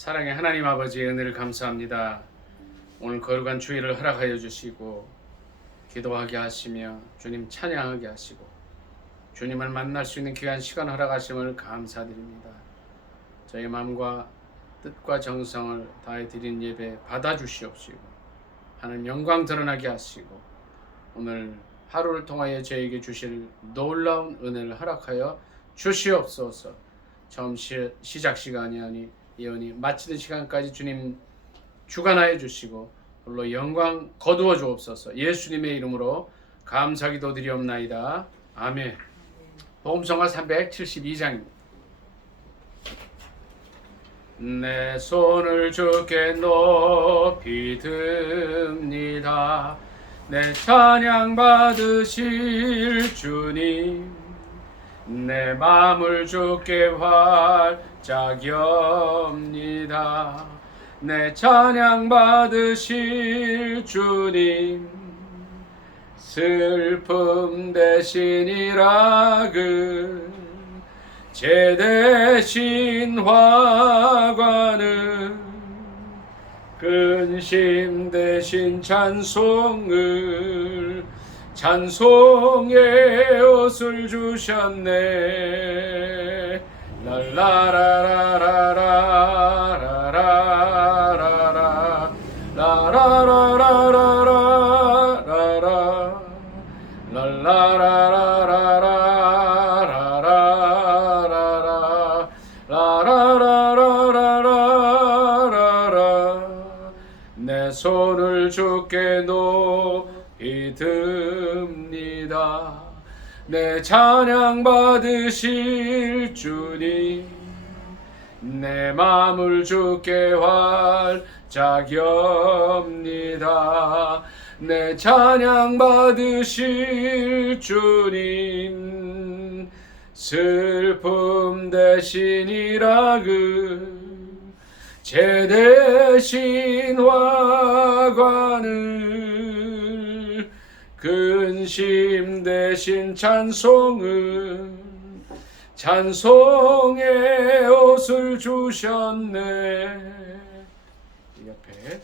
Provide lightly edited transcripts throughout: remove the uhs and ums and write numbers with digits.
사랑의 하나님 아버지의 은혜를 감사합니다. 오늘 거룩한 주일을 허락하여 주시고 기도하게 하시며 주님 찬양하게 하시고 주님을 만날 수 있는 귀한 시간 허락하심을 감사드립니다. 저희 마음과 뜻과 정성을 다해 드린 예배 받아주시옵시고 하나님 영광 드러나게 하시고 오늘 하루를 통하여 저에게 주실 놀라운 은혜를 허락하여 주시옵소서. 처음 시작 시간이 아니 예언이 마치는 시간까지 주님 주관하여 주시고 홀로 영광 거두어 주옵소서. 예수님의 이름으로 감사기도 드리옵나이다. 아멘. 복음성가 372장입니다. 내 손을 주께 높이 듭니다. 내 찬양 받으실 주님, 내 마음을 주께 활짝 엽니다. 내 찬양 받으실 주님, 슬픔 대신이라 제 대신 화관을 근심 대신 찬송의 옷을 주셨네. 랄라라라라라라라라 라라라라라라라 랄라라라라라라라 라라라라라라라 내 손을 주께 높이 듭니다. 내 찬양 받으실 주님, 내 마음을 주께 활짝 엽니다. 내 찬양 받으실 주님, 슬픔 대신이라 제 대신 화관을 근심 대신 찬송의 옷을 주셨네. 이 옆에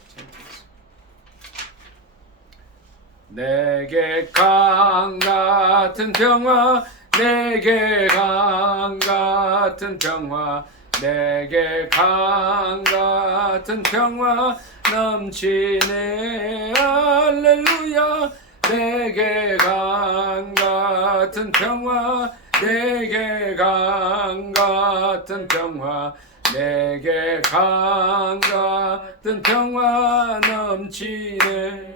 내게 강 같은 평화, 내게 강 같은 평화, 내게 강 같은 평화 넘치네. 할렐루야. 내게 강 같은 평화, 내게 강 같은 평화, 내게 강 같은 평화 넘치네.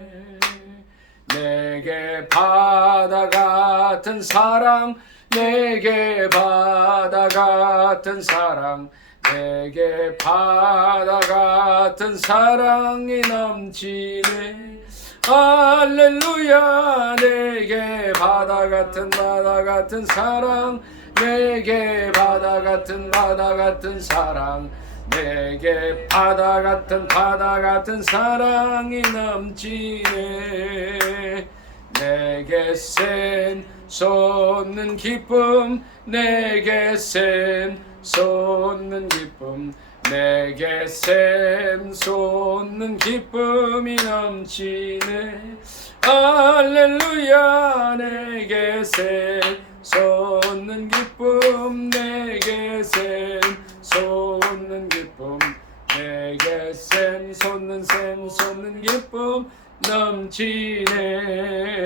내게 바다 같은 사랑, 내게 바다 같은 사랑, 내게 바다 같은 사랑이 넘치네. 할렐루야. 내게 바다 같은 사랑, 내게 바다 같은 사랑, 내게 바다 같은 사랑이 넘치네. 내게 샘 솟는 기쁨, 내게 샘 솟는 기쁨, 내게 샘 솟는 기쁨이 넘치네. 할렐루야. 내게 샘 솟는 기쁨, 내게 샘 솟는 기쁨, 내게 샘 솟는 기쁨 넘치네.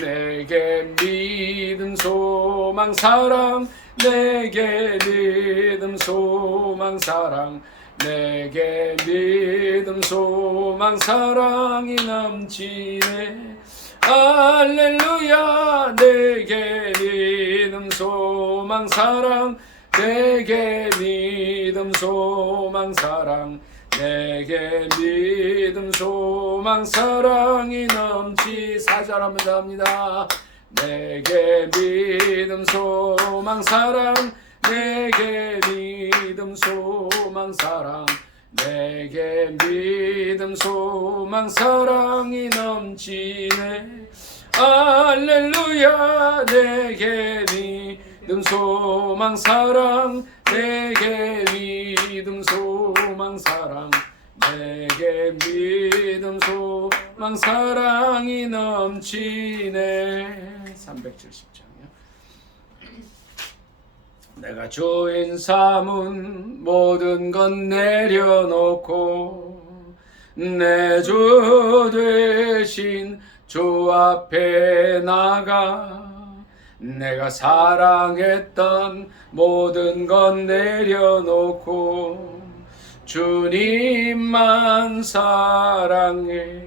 내게 믿음 소망 사랑, 내게 믿음 소망 사랑, 내게 믿음 소망 사랑이 넘치네. 할렐루야. 내게 믿음 소망 사랑, 내게 믿음 소망 사랑, 내게 믿음 소망 사랑이 넘치. 4절 한번 더 합니다. 내게 믿음 소망 사랑, 내게 믿음 소망 사랑, 내게 믿음 소망 사랑이 넘치네. 할렐루야. 내게 믿음 소망 사랑, 내게 믿음 소망 사랑 내게 믿음 소망 사랑이 넘치네. 370장이요. 내가 주인 삼은 모든 건 내려놓고 내 주 되신 주 앞에 나가 내가 사랑했던 모든 건 내려놓고 주님만 사랑해.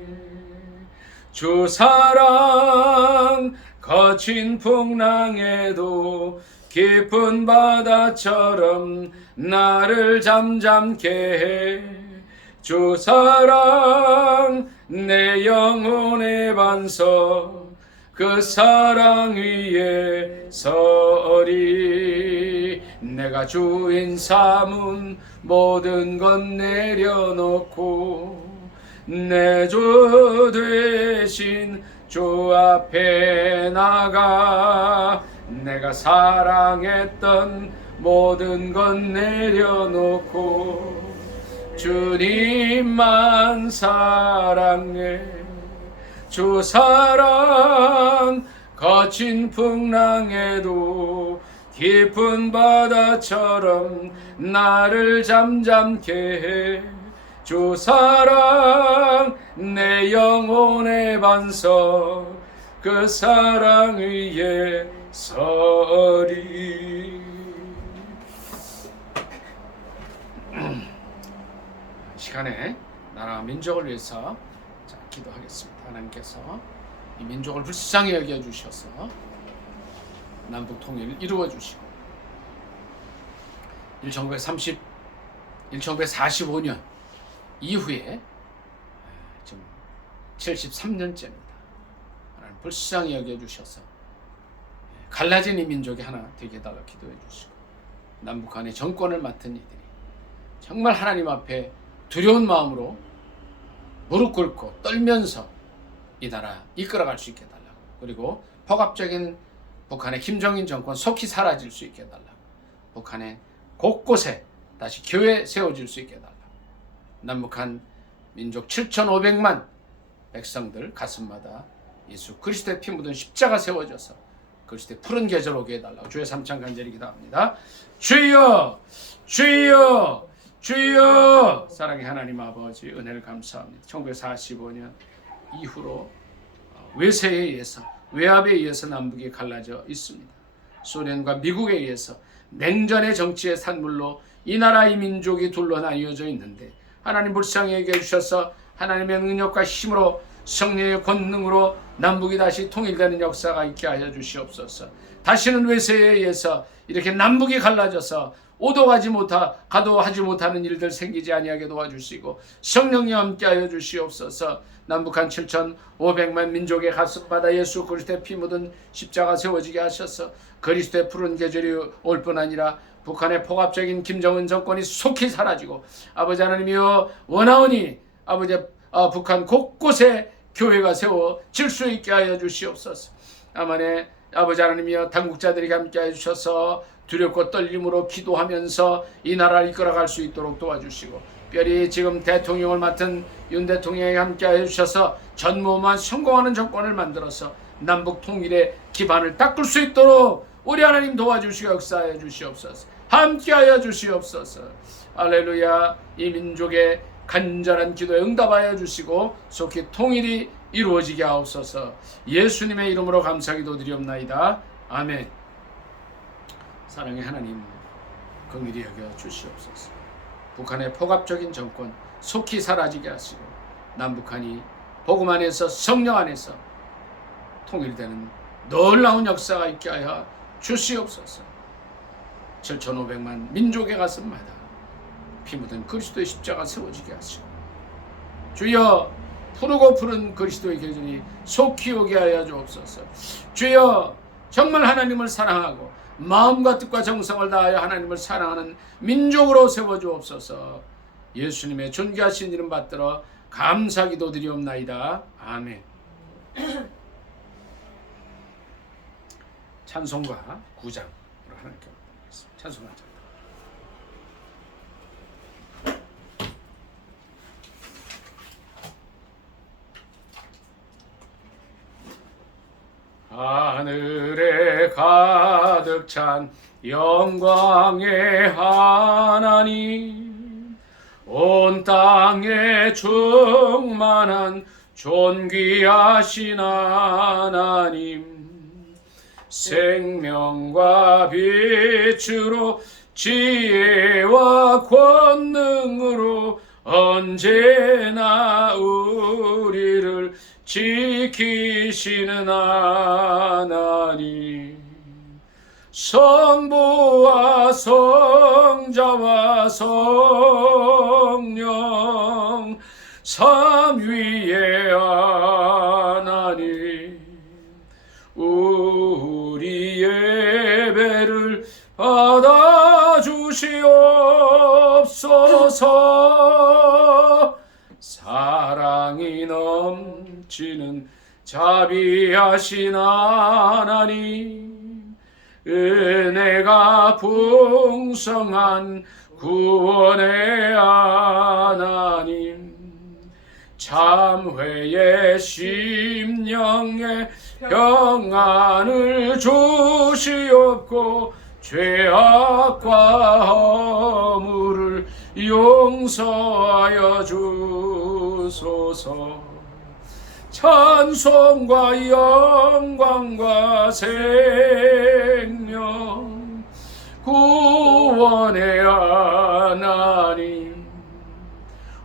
주 사랑 거친 풍랑에도 깊은 바다처럼 나를 잠잠케 해. 주 사랑 내 영혼의 반석 그 사랑 위에 서리. 내가 주인 삼은 모든 건 내려놓고 내 주 되신 주 앞에 나가 내가 사랑했던 모든 건 내려놓고 주님만 사랑해. 주 사랑 거친 풍랑에도 깊은 바다처럼 나를 잠잠케 해. 주 사랑 내 영혼의 반석 그 사랑 위에 서리. 시간에 나라와 민족을 위해서 기도하겠습니다. 하나님께서 이 민족을 불쌍히 여겨 주셔서 남북 통일을 이루어 주시고 1945년 이후에 지금 73년째입니다. 하나님 불쌍히 여겨 주셔서 갈라진 이 민족이 하나 되게 해달라 기도해 주시고 남북 간의 정권을 맡은 이들이 정말 하나님 앞에 두려운 마음으로 무릎 꿇고 떨면서 이 나라 이끌어갈 수 있게 해달라고, 그리고 폭압적인 북한의 김정인 정권 속히 사라질 수 있게 해달라고, 북한의 곳곳에 다시 교회 세워질 수 있게 해달라고, 남북한 민족 7,500만 백성들 가슴마다 예수 그리스도의 피 묻은 십자가 세워져서 그리스도의 푸른 계절 오게 해달라고 주의 삼창 간절히 기도합니다. 주여 주여 주여. 사랑의 하나님 아버지, 은혜를 감사합니다. 1945년 이후로 외세에 의해서, 외압에 의해서 남북이 갈라져 있습니다. 소련과 미국에 의해서 냉전의 정치의 산물로 이 나라 이 민족이 둘러 나뉘어져 있는데 하나님 불쌍히 여겨 주셔서 하나님의 능력과 힘으로 성령의 권능으로 남북이 다시 통일되는 역사가 있게 하여 주시옵소서. 다시는 외세에 의해서 이렇게 남북이 갈라져서 가도 하지 못하는 일들 생기지 아니하게 도와주시고 성령님 함께하여 주시옵소서. 남북한 7,500만 민족의 가슴마다 예수 그리스도의 피 묻은 십자가 세워지게 하셔서 그리스도의 푸른 계절이 올 뿐 아니라 북한의 폭압적인 김정은 정권이 속히 사라지고 아버지 하나님이여 원하오니 아버지 북한 곳곳에 교회가 세워질 수 있게 하여 주시옵소서. 아만에 아버지 하나님이여 당국자들이 함께하여 주셔서 두렵고 떨림으로 기도하면서 이 나라를 이끌어갈 수 있도록 도와주시고, 특별히 지금 대통령을 맡은 윤 대통령이 함께하여 주셔서 전무후무한 성공하는 정권을 만들어서 남북 통일의 기반을 닦을 수 있도록 우리 하나님 도와주시고 역사하여 주시옵소서. 함께하여 주시옵소서. 할렐루야. 이 민족의 간절한 기도에 응답하여 주시고 속히 통일이 이루어지게 하옵소서. 예수님의 이름으로 감사기도 드리옵나이다. 아멘. 사랑의 하나님, 긍휼히 여겨 주시옵소서. 북한의 폭압적인 정권 속히 사라지게 하시고 남북한이 복음 안에서 성령 안에서 통일되는 놀라운 역사가 있게 하여 주시옵소서. 7,500만 민족의 가슴마다 피 묻은 그리스도의 십자가 세워지게 하시고 주여 푸르고 푸른 그리스도의 계절이 속히 오게 하여 주옵소서. 주여 정말 하나님을 사랑하고 마음과 뜻과 정성을 다하여 하나님을 사랑하는 민족으로 세워주옵소서. 예수님의 존귀하신 이름 받들어 감사기도 드리옵나이다. 아멘. 찬송가 9장으로 하나님께 올려드리겠습니다. 찬송가 9장. 하늘에 가득 찬 영광의 하나님, 온 땅에 충만한 존귀하신 하나님, 생명과 빛으로 지혜와 권능으로 언제나 우리를 지키시는 하나님, 성부와 성자와 성령 삼위의 하나님, 우리 예배를 받아주시옵소서. 사랑이 넘치는 자비하신 하나님, 은혜가 풍성한 구원의 하나님, 참회의 심령에 평안을 주시옵고 죄악과 허물을 용서하여 주소서. 찬송과 영광과 생명 구원의 하나님,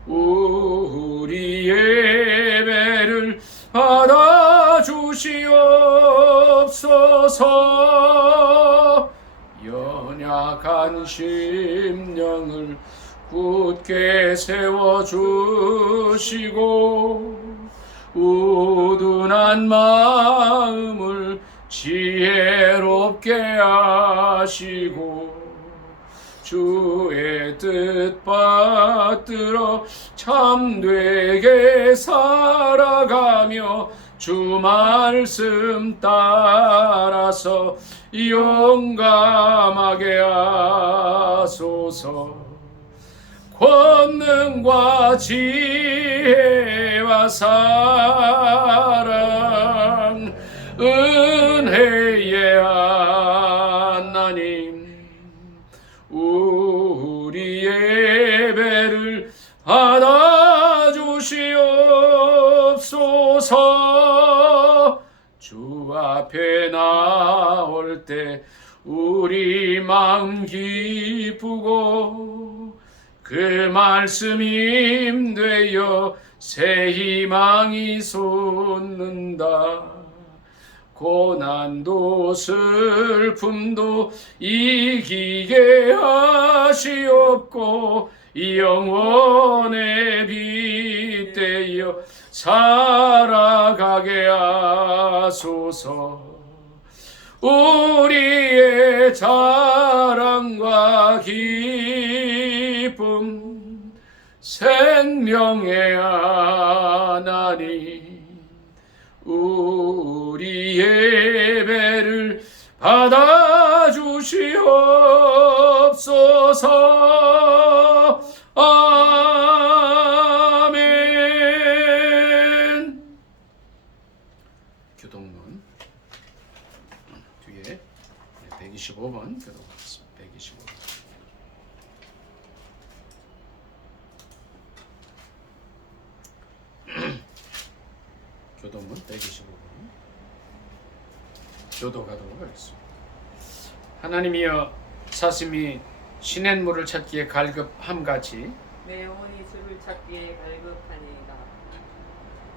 우리 예배를 받아주시옵소서. 연약한 심령을 굳게 세워주시고 우둔한 마음을 지혜롭게 하시고 주의 뜻 받들어 참되게 살아가며 주 말씀 따라서 용감하게 하소서. 권능과 지혜와 사랑 은혜의 하나님, 우리 예배를 받아주시옵소서. 주 앞에 나올 때 우리 마음 기쁘고 그 말씀 힘되어 새 희망이 솟는다. 고난도 슬픔도 이기게 하시옵고 영원의 빛되어 살아가게 하소서. 우리의 자랑과 기쁨 생명의 하나님, 우리 예배를 받아주시옵소서. 아멘. 교동문 뒤에 125번 교동하겠습니다. 125번. 교도문 125번 교도가도록 하겠습니다. 하나님이여, 사슴이 시냇물을 찾기에 갈급함같이 내 영혼이 주를 찾기에 갈급하니이다.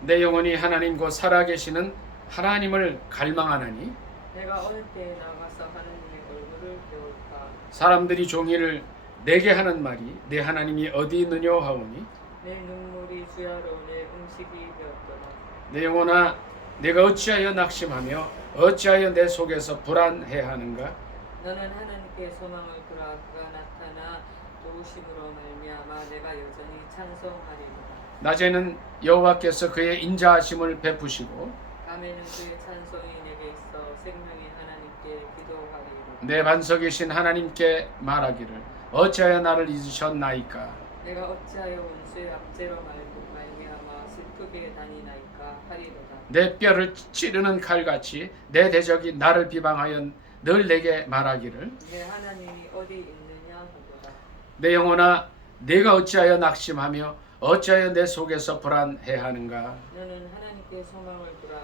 내 영혼이 하나님 곧 살아계시는 하나님을 갈망하나니 내가 어느 때에 나가서 하나님의 얼굴을 배울까. 사람들이 종이를 내게 하는 말이 내 하나님이 어디 있느냐 하오니 내 눈물이 주야로 내 음식이 되었도다. 내 영혼아, 내가 어찌하여 낙심하며 어찌하여 내 속에서 불안해하는가. 너는 하나님께 소망을 두라. 그가 나타나 도우심으로 말미암아 내가 여전히 찬송하리로다. 낮에는 여호와께서 그의 인자하심을 베푸시고 밤에는 그의 찬송이 내게 있어 생명의 하나님께 기도하리로다. 내 반석이신 하나님께 말하기를 어찌하여 나를 잊으셨나이까. 내가 어찌하여 원수의 압제로 말미암아 슬프게 다니나이까 하리로다. 내 뼈를 찌르는 칼같이 내 대적이 나를 비방하여 늘 내게 말하기를 내 하나님이 어디 있느냐 하도다. 내 영혼아 내가 어찌하여 낙심하며 어찌하여 내 속에서 불안해하는가. 너는 하나님께 소망을 두라.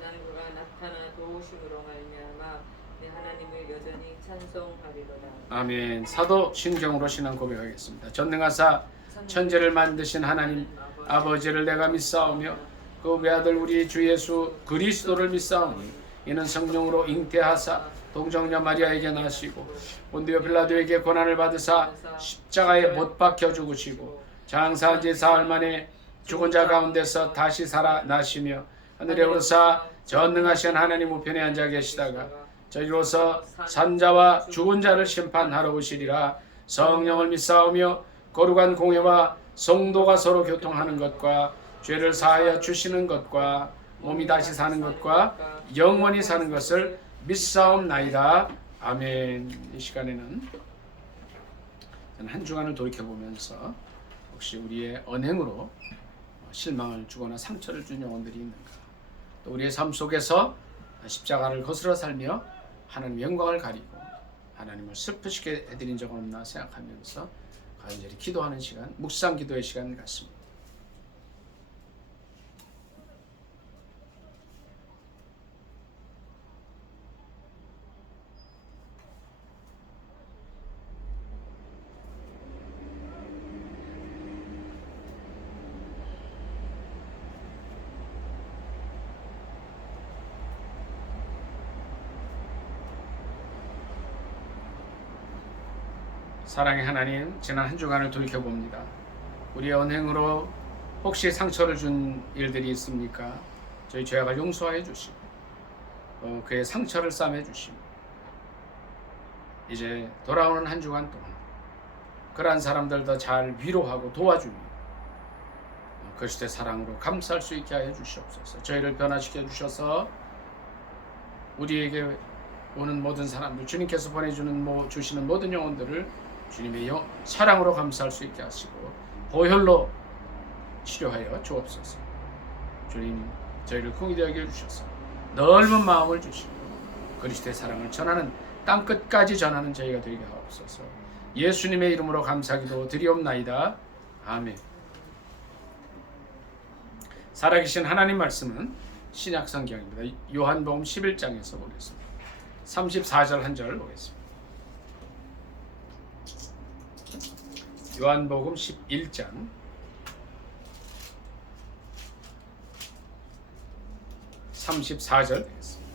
나는 그가 나타나 도우심으로 말미암아 내 하나님을 여전히 찬송하리로다. 아멘. 사도 신경으로 신앙 고백하겠습니다. 전능하사 천지를 만드신 하나님 아버지를 내가 믿사오며 그 외아들 우리 주 예수 그리스도를 믿사오니 이는 성령으로 잉태하사 동정녀 마리아에게 나시고 본디오 빌라도에게 고난을 받으사 십자가에 못 박혀 죽으시고 장사한 지 사흘 만에 죽은 자 가운데서 다시 살아나시며 하늘에 오르사 전능하신 하나님 우편에 앉아 계시다가 저희로서 산자와 죽은 자를 심판하러 오시리라. 성령을 믿사오며 거룩한 공회와 성도가 서로 교통하는 것과 죄를 사하여 주시는 것과 몸이 다시 사는 것과 영원히 사는 것을 믿사옵나이다. 아멘. 이 시간에는 한 주간을 돌이켜보면서 혹시 우리의 언행으로 실망을 주거나 상처를 준 영혼들이 있는가, 또 우리의 삶 속에서 십자가를 거스러 살며 하나님의 영광을 가리고 하나님을 슬프시게 해드린 적은 없나 생각하면서 간절히 기도하는 시간, 묵상 기도의 시간 같습니다. 사랑의 하나님, 지난 한 주간을 돌이켜봅니다. 우리의 언행으로 혹시 상처를 준 일들이 있습니까? 저희 죄악을 용서하여 주시고 그의 상처를 싸매 주시고 이제 돌아오는 한 주간 동안 그러한 사람들도 잘 위로하고 도와주며 그리스도의 사랑으로 감싸할 수 있게 하여 주시옵소서. 저희를 변화시켜 주셔서 우리에게 오는 모든 사람들, 주님께서 주시는 모든 영혼들을 주님의 사랑으로 감싸할 수 있게 하시고 보혈로 치료하여 주옵소서. 주님, 저희를 긍휼히 여겨 주셔서 넓은 마음을 주시고 그리스도의 사랑을 전하는 땅끝까지 전하는 저희가 되게 하옵소서. 예수님의 이름으로 감사기도 드리옵나이다. 아멘. 살아계신 하나님 말씀은 신약 성경입니다. 요한복음 11장에서 보겠습니다. 34절 한 절 보겠습니다. 요한복음 11장 34절 되겠습니다.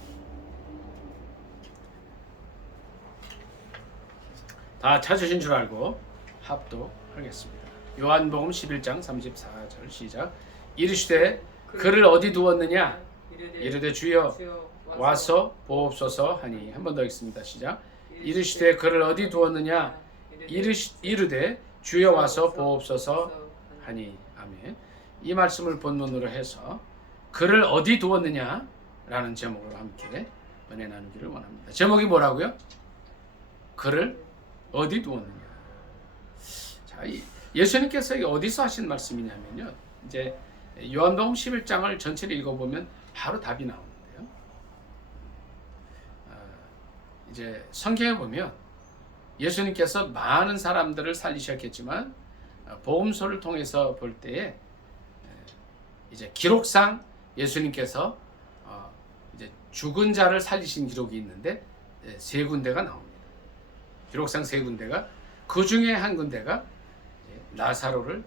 다 찾으신 줄 알고 합독하겠습니다. 요한복음 11장 34절 시작. 이르시되 그를 어디 두었느냐 이르되 주여 와서 보옵소서 하니. 한 번 더 읽습니다. 시작. 이르시되 그를 어디 두었느냐 이르되 주여 와서 보옵소서 하니. 아멘. 이 말씀을 본문으로 해서 그를 어디 두었느냐 라는 제목으로 함께 은혜 나누기를 원합니다. 제목이 뭐라고요? 그를 어디 두었느냐. 자, 예수님께서 어디서 하신 말씀이냐면요, 이제 요한복음 11장을 전체를 읽어보면 바로 답이 나오는데요. 이제 성경에 보면 예수님께서 많은 사람들을 살리셨겠지만 복음서를 통해서 볼 때에 이제 기록상 예수님께서 이제 죽은 자를 살리신 기록이 있는데 세 군데가 나옵니다. 기록상 세 군데가, 그 중에 한 군데가 나사로를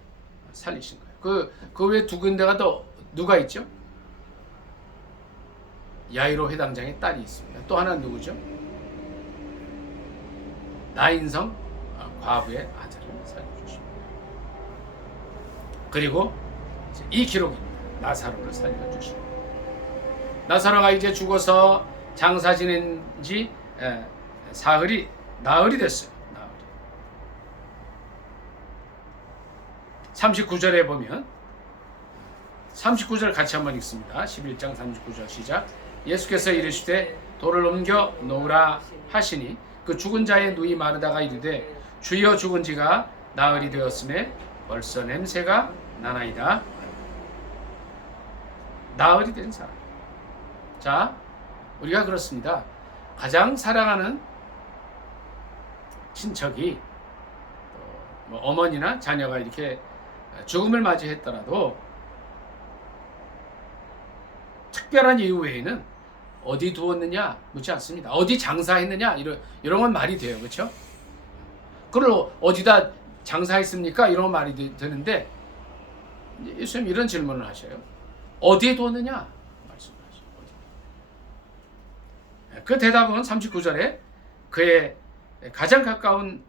살리신 거예요. 그 외 두 군데가 또 누가 있죠? 야이로 회당장의 딸이 있습니다. 또 하나는 누구죠? 나인성 과부의 아들을 살려주십니다. 그리고 이 기록입니다. 나사로를 살려주십니다. 나사로가 이제 죽어서 장사 지낸 지 나흘이 됐어요. 39절에 보면 39절 같이 한번 읽습니다. 11장 39절 시작. 예수께서 이르시되 돌을 옮겨 놓으라 하시니 그 죽은 자의 누이 마르다가 이르되 주여 죽은 지가 나흘이 되었음에 벌써 냄새가 나나이다. 나흘이 된 사람. 자, 우리가 그렇습니다. 가장 사랑하는 친척이 뭐 어머니나 자녀가 이렇게 죽음을 맞이했더라도 특별한 이유 외에는 어디 두었느냐 묻지 않습니다. 어디 장사했느냐 이런 건 말이 돼요. 그렇죠? 그걸 어디다 장사했습니까? 이런 말이 되는데 예수님 이런 질문을 하셔요. 어디에 두었느냐? 말씀하시죠. 그 대답은 39절에 그의 가장 가까운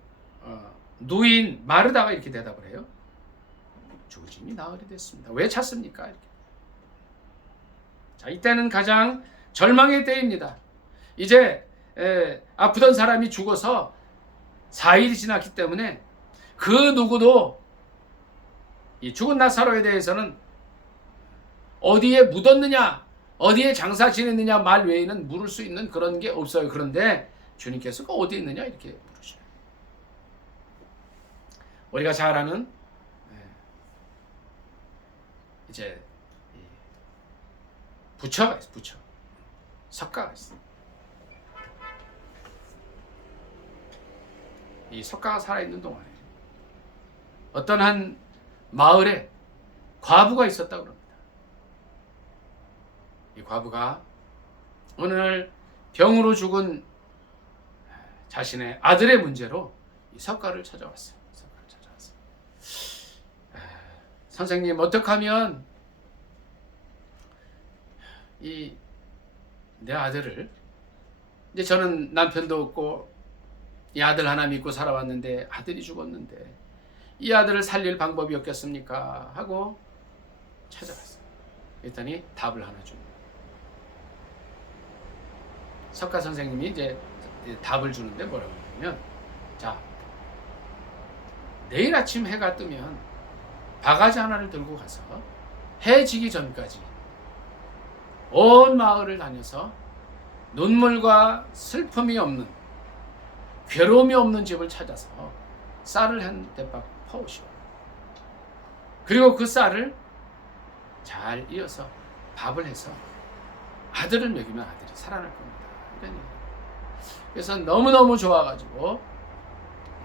누인 마르다가 이렇게 대답을 해요. 죽을 짐이 나흘이 됐습니다. 왜 찾습니까? 이렇게. 자, 이때는 가장 절망의 때입니다. 이제 아프던 사람이 죽어서 4일이 지났기 때문에 그 누구도 이 죽은 나사로에 대해서는 어디에 묻었느냐, 어디에 장사 지냈느냐 말 외에는 물을 수 있는 그런 게 없어요. 그런데 주님께서 어디 있느냐 이렇게 물으셔요. 우리가 잘 아는 이제 부처가 있어요. 부처. 석가가 있어요. 이 석가가 살아있는 동안에 어떤 한 마을에 과부가 있었다고 합니다. 이 과부가 어느 날 병으로 죽은 자신의 아들의 문제로 이 석가를 찾아왔어요. 선생님, 어떻게 하면 내 아들을, 이제 저는 남편도 없고 이 아들 하나 믿고 살아왔는데 아들이 죽었는데 이 아들을 살릴 방법이 없겠습니까? 하고 찾아갔어요. 그랬더니 답을 하나 줍니다. 석가 선생님이 이제 답을 주는데 뭐라고 하냐면, 자, 내일 아침 해가 뜨면 바가지 하나를 들고 가서 해 지기 전까지 온 마을을 다녀서 눈물과 슬픔이 없는, 괴로움이 없는 집을 찾아서 쌀을 한 대박 퍼오시오. 그리고 그 쌀을 잘 이어서 밥을 해서 아들을 먹이면 아들이 살아날 겁니다. 이런 얘기. 그래서 너무너무 좋아가지고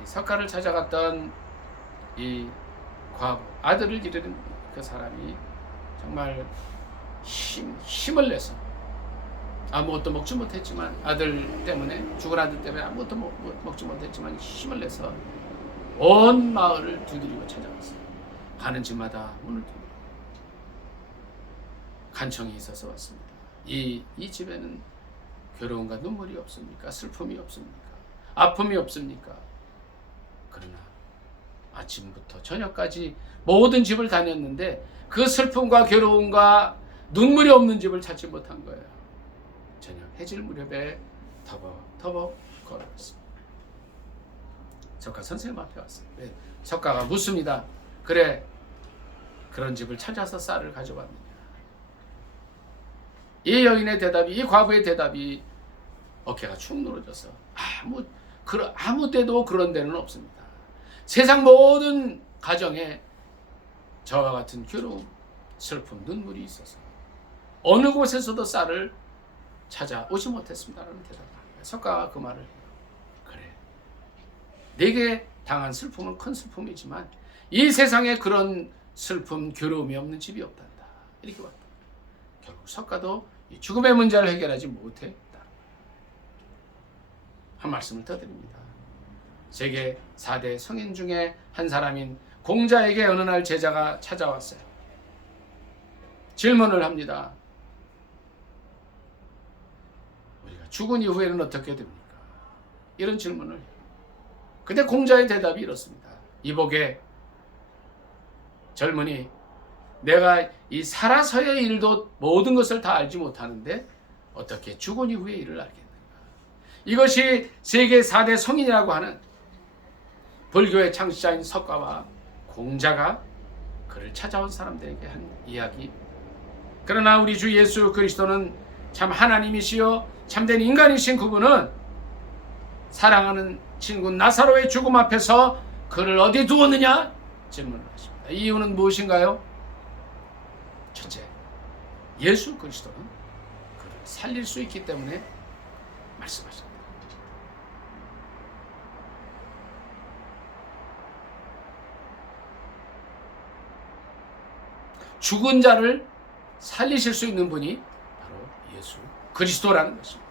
이 석가를 찾아갔던 이 과부, 아들을 잃은 그 사람이 정말 힘을 내서 아무것도 먹지 못했지만, 아들 때문에, 죽은 아들 때문에 아무것도 먹지 못했지만 힘을 내서 온 마을을 두드리고 찾아갔어요. 가는 집마다 문을 두드리고 간청이 있어서 왔습니다. 이 집에는 괴로움과 눈물이 없습니까? 슬픔이 없습니까? 아픔이 없습니까? 그러나 아침부터 저녁까지 모든 집을 다녔는데 그 슬픔과 괴로움과 눈물이 없는 집을 찾지 못한 거예요. 저녁 해질 무렵에 터벅터벅 걸어갔습니다. 석가 선생님 앞에 왔어요. 네. 석가가 묻습니다. 그래, 그런 집을 찾아서 쌀을 가져왔느냐? 이 여인의 대답이, 이 과부의 대답이 어깨가 축 늘어져서 아무 데도 그런 데는 없습니다. 세상 모든 가정에 저와 같은 괴로움, 슬픔, 눈물이 있어서 어느 곳에서도 쌀을 찾아오지 못했습니다라는 대답을 합니다. 석가가 그 말을 해요. 그래, 내게 당한 슬픔은 큰 슬픔이지만 이 세상에 그런 슬픔, 괴로움이 없는 집이 없단다. 이렇게 왔다. 결국 석가도 이 죽음의 문제를 해결하지 못했다. 한 말씀을 더 드립니다. 세계 4대 성인 중에 한 사람인 공자에게 어느 날 제자가 찾아왔어요. 질문을 합니다. 우리가 죽은 이후에는 어떻게 됩니까? 이런 질문을. 근데 공자의 대답이 이렇습니다. 이복에 젊은이, 내가 이 살아서의 일도 모든 것을 다 알지 못하는데 어떻게 죽은 이후의 일을 알겠는가? 이것이 세계 4대 성인이라고 하는 불교의 창시자인 석가와 공자가 그를 찾아온 사람들에게 한 이야기. 그러나 우리 주 예수 그리스도는 참 하나님이시요 참된 인간이신 그분은 사랑하는 친구 나사로의 죽음 앞에서 그를 어디 두었느냐? 질문을 하십니다. 이 이유는 무엇인가요? 첫째, 예수 그리스도는 그를 살릴 수 있기 때문에 말씀하셨다. 죽은 자를 살리실 수 있는 분이 바로 예수 그리스도라는 것입니다.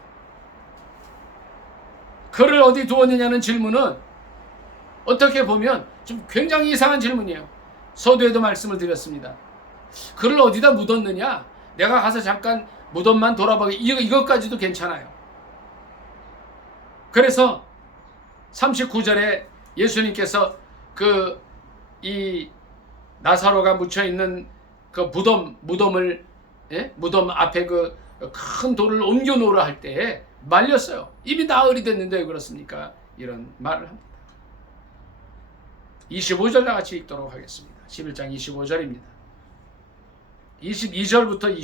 그를 어디 두었느냐는 질문은 어떻게 보면 좀 굉장히 이상한 질문이에요. 서두에도 말씀을 드렸습니다. 그를 어디다 묻었느냐? 내가 가서 잠깐 무덤만 돌아보게, 이것까지도 괜찮아요. 그래서 39절에 예수님께서 이 나사로가 묻혀 있는 그 무덤을, 무덤 앞에 그 큰 돌을 옮겨 놓으라 할 때에 말렸어요. 이미 나흘이 됐는데 왜 그렇습니까? 이런 말을 합니다. 25절 다 같이 읽도록 하겠습니다. 11장 25절입니다. 22절부터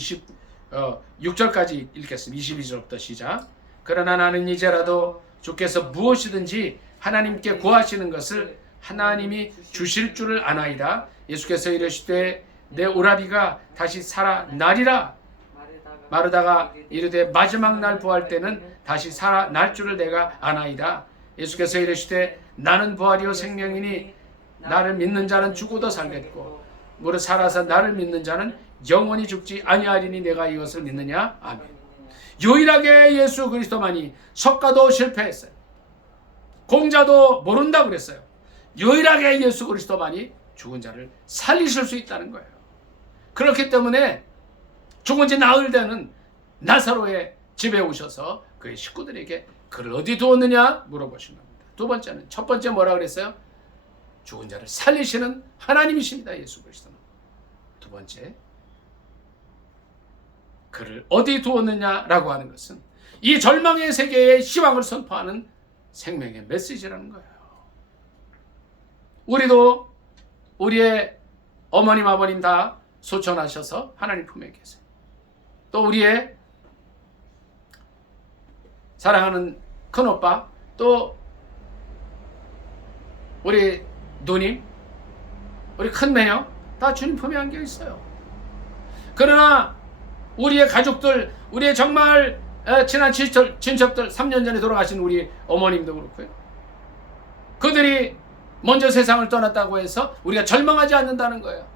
26절까지 읽겠습니다. 22절부터 시작. 그러나 나는 이제라도 주께서 무엇이든지 하나님께 구하시는 것을 하나님이 주실 줄을 아나이다. 예수께서 이르시되 내 오라비가 다시 살아나리라. 마르다가 이르되 마지막 날 부활 때는 다시 살아날 줄을 내가 아나이다. 예수께서 이르시되 나는 부활이요 생명이니 나를 믿는 자는 죽어도 살겠고 무릇 살아서 나를 믿는 자는 영원히 죽지 아니하리니 내가 이것을 믿느냐? 아멘. 유일하게 예수 그리스도만이 석가도 실패했어요. 공자도 모른다 그랬어요. 유일하게 예수 그리스도만이 죽은 자를 살리실 수 있다는 거예요. 그렇기 때문에 죽은 지 나흘 되는 나사로의 집에 오셔서 그의 식구들에게 그를 어디 두었느냐 물어보신 겁니다. 두 번째는, 첫 번째 뭐라 그랬어요? 죽은 자를 살리시는 하나님이십니다. 예수 그리스도는. 두 번째, 그를 어디 두었느냐라고 하는 것은 이 절망의 세계에 희망을 선포하는 생명의 메시지라는 거예요. 우리도 우리의 어머님 아버님 다 소천하셔서 하나님 품에 계세요. 또 우리의 사랑하는 큰오빠, 또 우리 누님, 우리 큰매형 다 주님 품에 안겨 있어요. 그러나 우리의 가족들, 우리의 정말 친한 친척들, 3년 전에 돌아가신 우리 어머님도 그렇고요. 그들이 먼저 세상을 떠났다고 해서 우리가 절망하지 않는다는 거예요.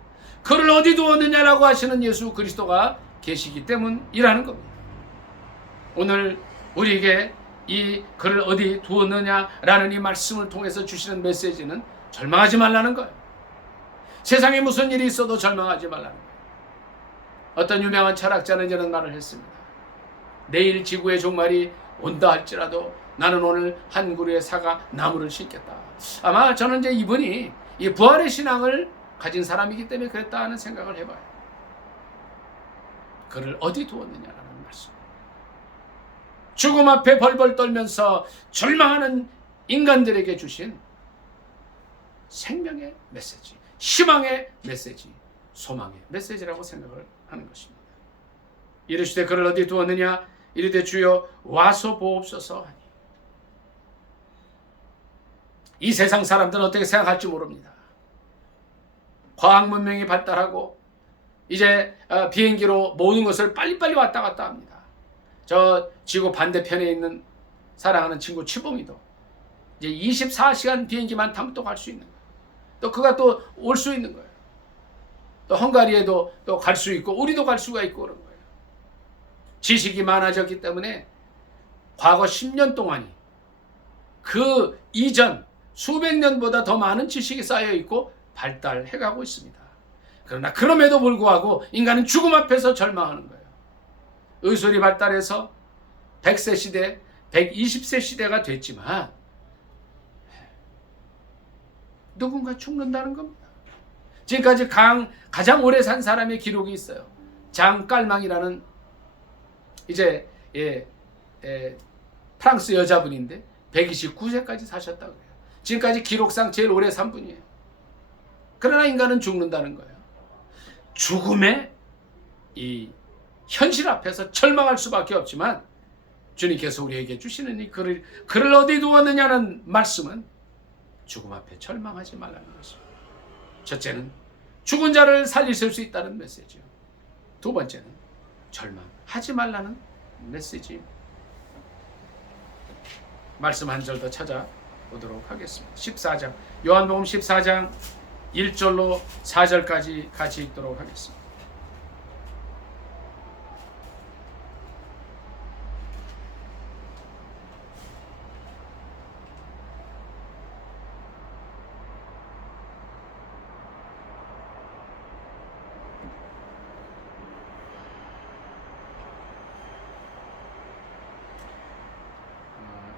그를 어디 두었느냐라고 하시는 예수 그리스도가 계시기 때문이라는 겁니다. 오늘 우리에게 이 그를 어디 두었느냐라는 이 말씀을 통해서 주시는 메시지는 절망하지 말라는 거예요. 세상에 무슨 일이 있어도 절망하지 말라는 거예요. 어떤 유명한 철학자는 이런 말을 했습니다. 내일 지구의 종말이 온다 할지라도 나는 오늘 한 그루의 사과 나무를 심겠다. 아마 저는 이제 이분이 이 부활의 신앙을 가진 사람이기 때문에 그랬다 하는 생각을 해봐요. 그를 어디 두었느냐라는 말씀. 죽음 앞에 벌벌 떨면서 절망하는 인간들에게 주신 생명의 메시지, 희망의 메시지, 소망의 메시지라고 생각을 하는 것입니다. 이르시되 그를 어디 두었느냐? 이르되 주여 와서 보옵소서 하니. 이 세상 사람들은 어떻게 생각할지 모릅니다. 과학 문명이 발달하고 이제 비행기로 모든 것을 빨리빨리 왔다 갔다 합니다. 저 지구 반대편에 있는 사랑하는 친구 치봉이도 이제 24시간 비행기만 타면 또 갈 수 있는 거예요. 또 그가 또 올 수 있는 거예요. 또 헝가리에도 또 갈 수 있고 우리도 갈 수가 있고 그런 거예요. 지식이 많아졌기 때문에 과거 10년 동안이 그 이전 수백 년보다 더 많은 지식이 쌓여 있고 발달해가고 있습니다. 그러나 그럼에도 불구하고 인간은 죽음 앞에서 절망하는 거예요. 의술이 발달해서 100세 시대, 120세 시대가 됐지만 누군가 죽는다는 겁니다. 지금까지 가장 오래 산 사람의 기록이 있어요. 장깔망이라는 이제 프랑스 여자분인데 129세까지 사셨다고 해요. 지금까지 기록상 제일 오래 산 분이에요. 그러나 인간은 죽는다는 거예요. 죽음의 이 현실 앞에서 절망할 수밖에 없지만 주님께서 우리에게 주시는 이 그를 어디 두었느냐는 말씀은 죽음 앞에 절망하지 말라는 것입니다. 첫째는 죽은 자를 살리실 수 있다는 메시지요. 두 번째는 절망하지 말라는 메시지. 말씀 한 절 더 찾아보도록 하겠습니다. 14장 요한복음 14장 1절로 4절까지 같이 읽도록 하겠습니다.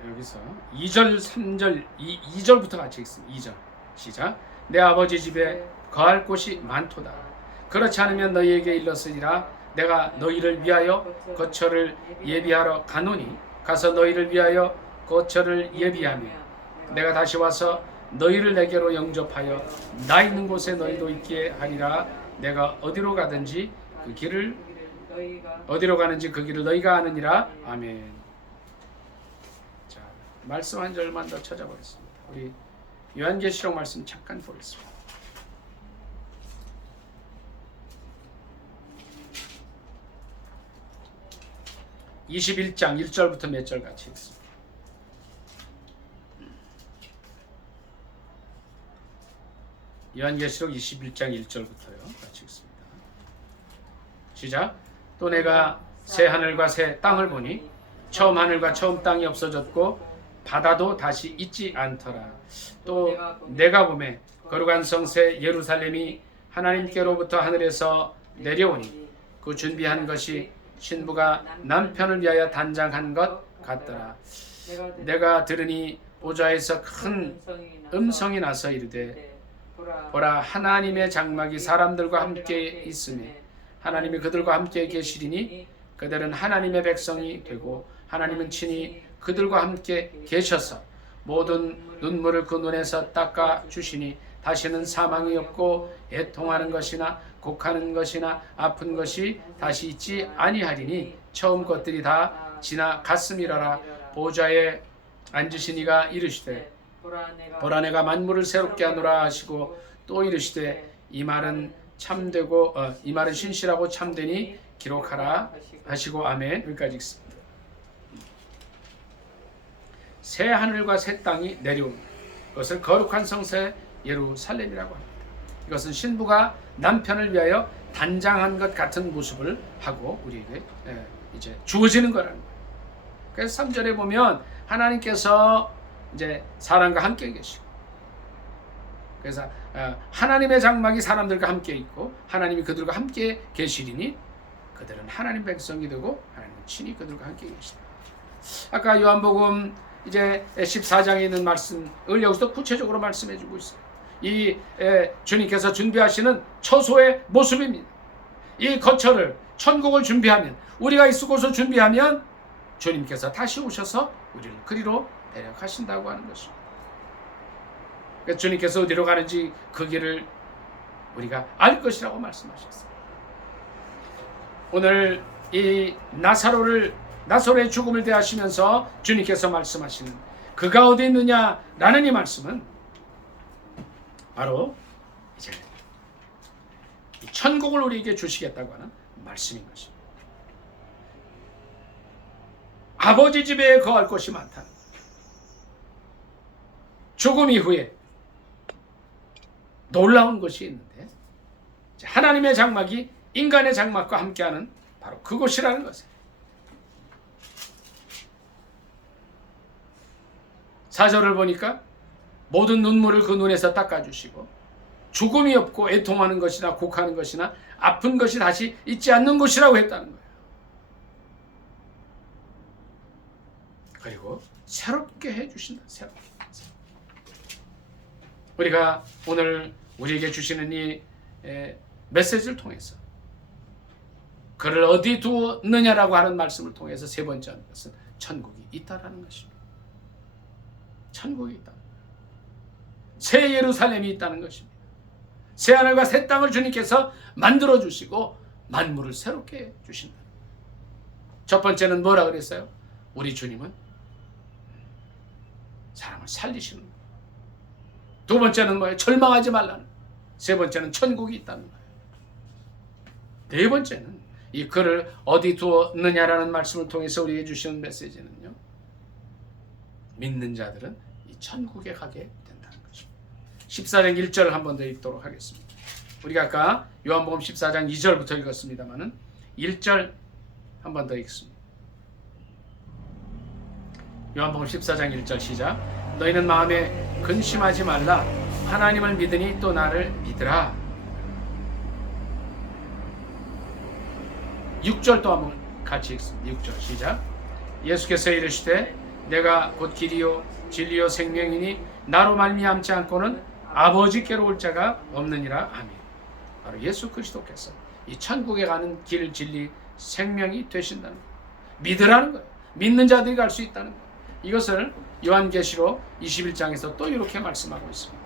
여기서 2절, 3절, 2절부터 같이 읽습니다. 2절 시작. 내 아버지 집에 거할 곳이 많도다. 그렇지 않으면 너희에게 일렀으리라. 내가 너희를 위하여 거처를 예비하러 가노니 가서 너희를 위하여 거처를 예비하며 내가 다시 와서 너희를 내게로 영접하여 나 있는 곳에 너희도 있게 하리라. 내가 어디로 가든지 그 길을 어디로 가는지 그 길을 너희가 아느니라. 아멘. 말씀 한 절만 더 찾아보겠습니다. 우리 요한계시록 말씀 잠깐 보겠습니다. (21장) 1절부터 몇 절 같이 읽습니다. 요한계시록 21장 1절부터요. 같이 읽습니다. 시작. 또 내가 새 하늘과 새 땅을 보니 처음 하늘과 처음 땅이 없어졌고 바다도 다시 있지 않더라. 또 내가 보매 거룩한 성새 예루살렘이 하나님께로부터 하늘에서 내려오니 그 준비한 것이 신부가 남편을 위하여 단장한 것 같더라. 내가 들으니 보좌에서 큰 음성이 나서 이르되 보라 하나님의 장막이 사람들과 함께 있으며 하나님이 그들과 함께 계시리니 그들은 하나님의 백성이 되고 하나님은 친히 그들과 함께 계셔서 모든 눈물을 그 눈에서 닦아 주시니 다시는 사망이 없고 애통하는 것이나 곡하는 것이나 아픈 것이 다시 있지 아니하리니 처음 것들이 다 지나갔음이라라. 보좌에 앉으신 이가 이르시되 보라 내가 만물을 새롭게 하노라 하시고 또 이르시되 이 말은 참되고 이 말은 신실하고 참되니 기록하라 하시고 아멘. 여기까지 읽습니다. 새 하늘과 새 땅이 내려옵니다. 그것을 거룩한 성새 예루살렘이라고 합니다. 이것은 신부가 남편을 위하여 단장한 것 같은 모습을 하고 우리에게 이제 주어지는 거라는 거예요. 그래서 3절에 보면 하나님께서 이제 사람과 함께 계시고, 그래서 하나님의 장막이 사람들과 함께 있고 하나님이 그들과 함께 계시리니 그들은 하나님 백성이 되고 하나님은 친히 그들과 함께 계시다. 아까 요한복음 이제 14장에 있는 말씀을 여기서 구체적으로 말씀해 주고 있어요. 이 주님께서 준비하시는 처소의 모습입니다. 이 거처를 천국을 준비하면 우리가 있을 곳을 준비하면 주님께서 다시 오셔서 우리를 그리로 데려가신다고 하는 것입니다. 그러니까 주님께서 어디로 가는지 그 길을 우리가 알 것이라고 말씀하셨어요. 오늘 이 나사로의 죽음을 대하시면서 주님께서 말씀하시는 그가 어디 있느냐라는 이 말씀은 바로 이제 천국을 우리에게 주시겠다고 하는 말씀인 것입니다. 아버지 집에 거할 곳이 많다는 거예요. 죽음 이후에 놀라운 것이 있는데 하나님의 장막이 인간의 장막과 함께하는 바로 그곳이라는 것이에요. 4절을 보니까 모든 눈물을 그 눈에서 닦아주시고 죽음이 없고 애통하는 것이나 곡하는 것이나 아픈 것이 다시 있지 않는 곳이라고 했다는 거예요. 그리고 새롭게 해주신다. 새롭게. 우리가 오늘 우리에게 주시는 이 메시지를 통해서 그를 어디 두느냐라고 하는 말씀을 통해서 세 번째 하는 것은 천국이 있다라는 것입니다. 천국이 있다. 새 예루살렘이 있다는 것입니다. 새 하늘과 새 땅을 주님께서 만들어 주시고 만물을 새롭게 해 주신다. 첫 번째는 뭐라 그랬어요? 우리 주님은 사람을 살리시는 거예요. 두 번째는 뭐예요? 절망하지 말라는. 세 번째는 천국이 있다는 거예요. 네 번째는 이 그를 어디 두었느냐라는 말씀을 통해서 우리에게 주시는 메시지는요, 믿는 자들은 이 천국에 가게 된다는 것입니다. 14장 1절을 한 번 더 읽도록 하겠습니다. 우리가 아까 요한복음 14장 2절부터 읽었습니다마는 1절 한 번 더 읽습니다. 요한복음 14장 1절 시작. 너희는 마음에 근심하지 말라. 하나님을 믿으니 또 나를 믿으라. 6절 또 한번 같이 읽습니다. 6절 시작. 예수께서 이르시되 내가 곧 길이요 진리요 생명이니 나로 말미암지 않고는 아버지께로 올 자가 없느니라. 아멘. 바로 예수 그리스도께서 이 천국에 가는 길, 진리, 생명이 되신다는 거예요. 믿으라는 거예요. 믿는 자들이 갈 수 있다는 거예요. 이것을 요한계시록 21장에서 또 이렇게 말씀하고 있습니다.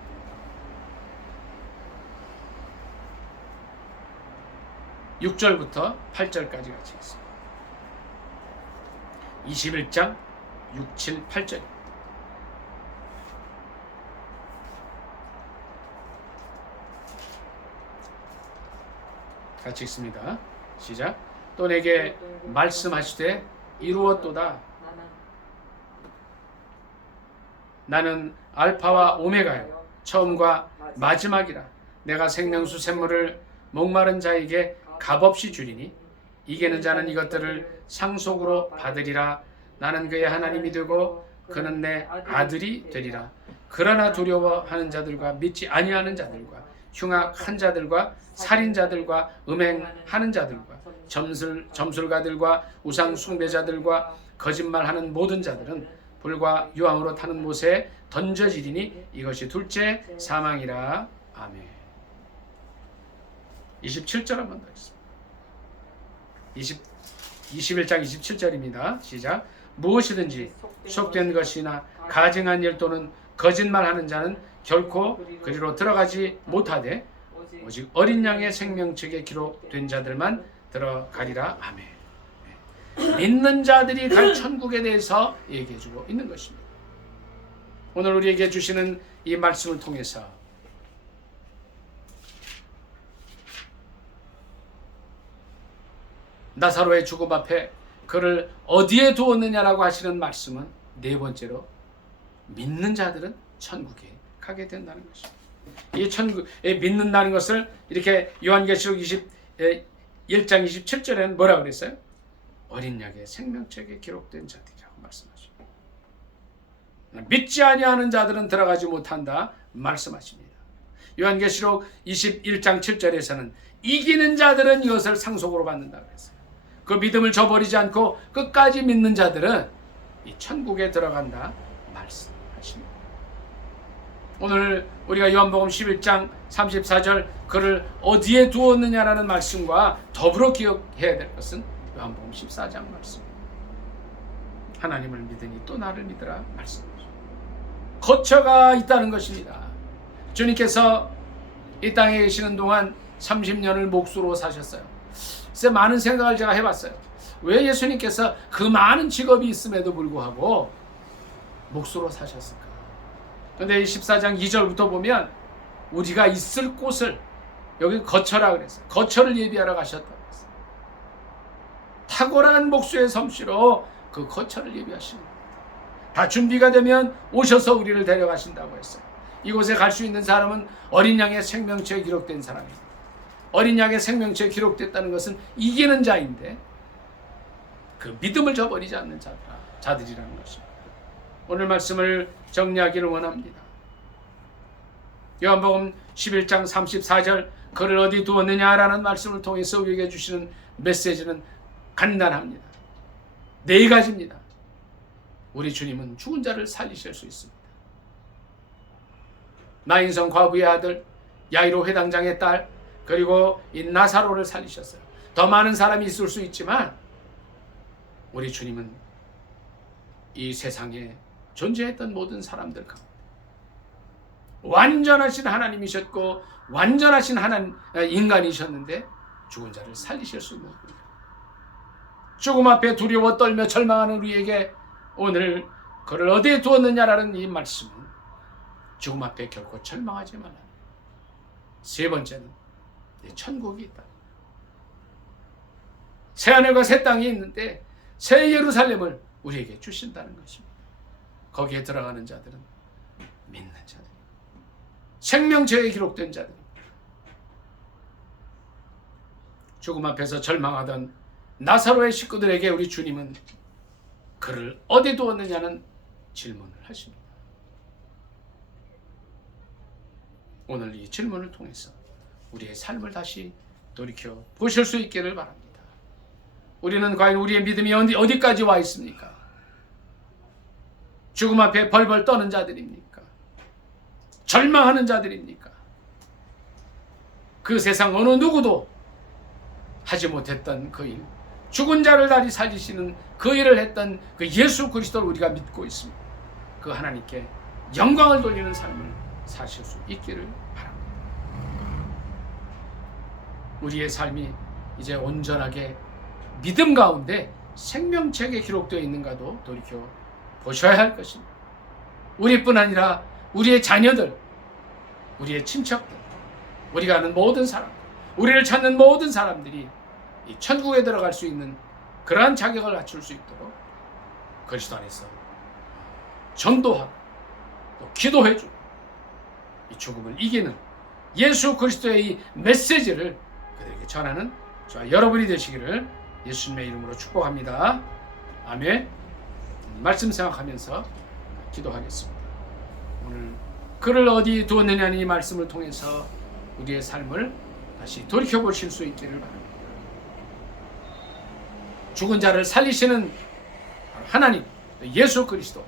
6절부터 8절까지 같이 있습니다. 21장 6, 7, 8절. 같이 읽습니다. 시작. 또 내게 말씀하시되 이루었도다. 나는 알파와 오메가요 처음과 마지막이라. 내가 생명수 샘물을 목마른 자에게 값없이 주리니 이기는 자는 이것들을 상속으로 받으리라. 나는 그의 하나님이 되고 그는 내 아들이 되리라. 그러나 두려워하는 자들과 믿지 아니하는 자들과 흉악한 자들과 살인자들과 음행하는 자들과 점술가들과 우상 숭배자들과 거짓말하는 모든 자들은 불과 유황으로 타는 못에 던져지리니 이것이 둘째 사망이라. 아멘. 27절 한번 더 있습니다. 21장 27절입니다. 시작. 무엇이든지 속된 것이나 가증한 일 또는 거짓말하는 자는 결코 그리로 들어가지 못하되 오직 어린 양의 생명책에 기록된 자들만 들어가리라. 아멘. 믿는 자들이 갈 천국에 대해서 얘기해주고 있는 것입니다. 오늘 우리에게 주시는 이 말씀을 통해서 나사로의 죽음 앞에 그를 어디에 두었느냐라고 하시는 말씀은 네 번째로 믿는 자들은 천국에 가게 된다는 것입니다. 이 천국에 믿는다는 것을 이렇게 요한계시록 21장 27절에는 뭐라고 그랬어요? 어린 양의 생명책에 기록된 자들이라고 말씀하십니다. 믿지 아니하는 자들은 들어가지 못한다 말씀하십니다. 요한계시록 21장 7절에서는 이기는 자들은 이것을 상속으로 받는다고 했어요. 그 믿음을 저버리지 않고 끝까지 믿는 자들은 이 천국에 들어간다 말씀하십니다. 오늘 우리가 요한복음 11장 34절 그를 어디에 두었느냐라는 말씀과 더불어 기억해야 될 것은 요한복음 14장 말씀. 하나님을 믿으니 또 나를 믿으라 말씀이죠. 거처가 있다는 것입니다. 주님께서 이 땅에 계시는 동안 30년을 몫으로 사셨어요. 그래서 많은 생각을 제가 해봤어요. 왜 예수님께서 그 많은 직업이 있음에도 불구하고 몫으로 사셨을까? 그런데 이 14장 2절부터 보면 우리가 있을 곳을 여기 거처라 그랬어요. 거처를 예비하러 가셨다고 했어요. 탁월한 목수의 솜씨로 그 거처를 예비하시는 겁니다. 다 준비가 되면 오셔서 우리를 데려가신다고 했어요. 이곳에 갈 수 있는 사람은 어린 양의 생명체에 기록된 사람입니다. 어린 양의 생명체에 기록됐다는 것은 이기는 자인데 그 믿음을 저버리지 않는 자들이라는 것입니다. 오늘 말씀을 정리하기를 원합니다. 요한복음 11장 34절 그를 어디 두었느냐라는 말씀을 통해서 우리에게 주시는 메시지는 간단합니다. 네 가지입니다. 우리 주님은 죽은 자를 살리실 수 있습니다. 나인성 과부의 아들, 야이로 회당장의 딸, 그리고 이 나사로를 살리셨어요. 더 많은 사람이 있을 수 있지만 우리 주님은 이 세상에 존재했던 모든 사람들 가운데 완전하신 하나님이셨고 완전하신 인간이셨는데 죽은 자를 살리실 수 있는 분이다. 죽음 앞에 두려워 떨며 절망하는 우리에게 오늘 그를 어디에 두었느냐라는 이 말씀은 죽음 앞에 결코 절망하지 말라. 세 번째는 천국이 있다. 새 하늘과 새 땅이 있는데 새 예루살렘을 우리에게 주신다는 것입니다. 거기에 들어가는 자들은 믿는 자들, 생명책에 기록된 자들, 죽음 앞에서 절망하던 나사로의 식구들에게 우리 주님은 그를 어디 두었느냐는 질문을 하십니다. 오늘 이 질문을 통해서 우리의 삶을 다시 돌이켜 보실 수 있기를 바랍니다. 우리는 과연 우리의 믿음이 어디까지 와 있습니까? 죽음 앞에 벌벌 떠는 자들입니까? 절망하는 자들입니까? 그 세상 어느 누구도 하지 못했던 그 일, 죽은 자를 다시 살리시는 그 일을 했던 그 예수 그리스도를 우리가 믿고 있습니다. 그 하나님께 영광을 돌리는 삶을 사실 수 있기를 바랍니다. 우리의 삶이 이제 온전하게 믿음 가운데 생명책에 기록되어 있는가도 돌이켜 보셔야 할 것입니다. 우리뿐 아니라 우리의 자녀들, 우리의 친척들, 우리가 아는 모든 사람, 우리를 찾는 모든 사람들이 이 천국에 들어갈 수 있는 그러한 자격을 갖출 수 있도록 그리스도 안에서 전도하고 또 기도해주고 이 죽음을 이기는 예수 그리스도의 이 메시지를 그들에게 전하는 저와 여러분이 되시기를 예수님의 이름으로 축복합니다. 아멘. 말씀 생각하면서 기도하겠습니다. 오늘 그를 어디 두었느냐는 이 말씀을 통해서 우리의 삶을 다시 돌이켜보실 수 있기를 바랍니다. 죽은 자를 살리시는 하나님, 예수 그리스도,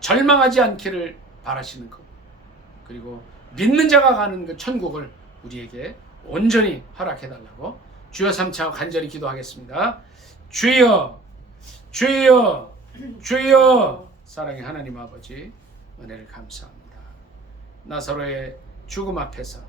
절망하지 않기를 바라시는 것, 그리고 믿는 자가 가는 그 천국을 우리에게 온전히 허락해달라고 주여 삼창 간절히 기도하겠습니다. 주여, 주여, 주여. 사랑의 하나님 아버지, 은혜를 감사합니다. 나사로의 죽음 앞에서